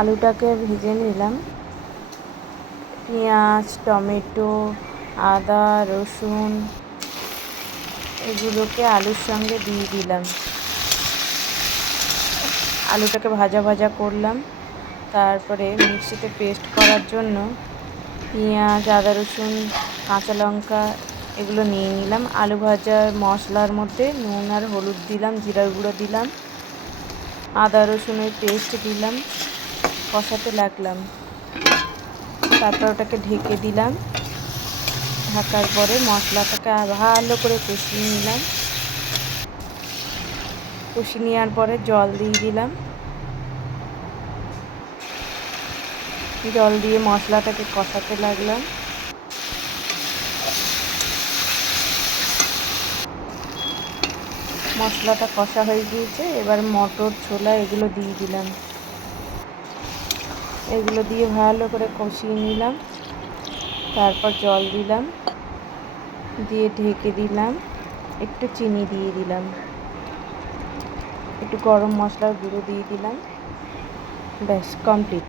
আলুটাকে ভেজে নিলাম। পেঁয়াজ, টমেটো, আদা, রসুন এগুলোকে আলুর সঙ্গে দিয়ে দিলাম। আলুটাকে ভাজা ভাজা করলাম। তারপরে মিক্সিতে পেস্ট করার জন্য পেঁয়াজ, আদা, রসুন, কাঁচা লঙ্কা এগুলো নিয়ে নিলাম। আলু ভাজার মশলার মধ্যে নুন আর হলুদ দিলাম, জিরার গুঁড়ো দিলাম, আদা রসুনের পেস্ট দিলাম, কষাতে লাগলাম। তারপর ওটাকে ঢেকে দিলাম। ঢাকার পরে মশলাটাকে ভালো করে কষিয়ে নিলাম। কষিয়ে নেওয়ার পরে জল দিয়ে দিলাম। জল দিয়ে মশলাটাকে কষাতে লাগলাম। মশলাটা কষা হয়ে গিয়েছে। এবার মটর, ছোলা এগুলো দিয়ে দিলাম। এগুলো দিয়ে ভালো করে কষিয়ে নিলাম। তারপর জল দিলাম, দিয়ে ঢেকে দিলাম। একটু চিনি দিয়ে দিলাম, একটু গরম মশলার গুঁড়ো দিয়ে দিলাম। ব্যাস কমপ্লিট।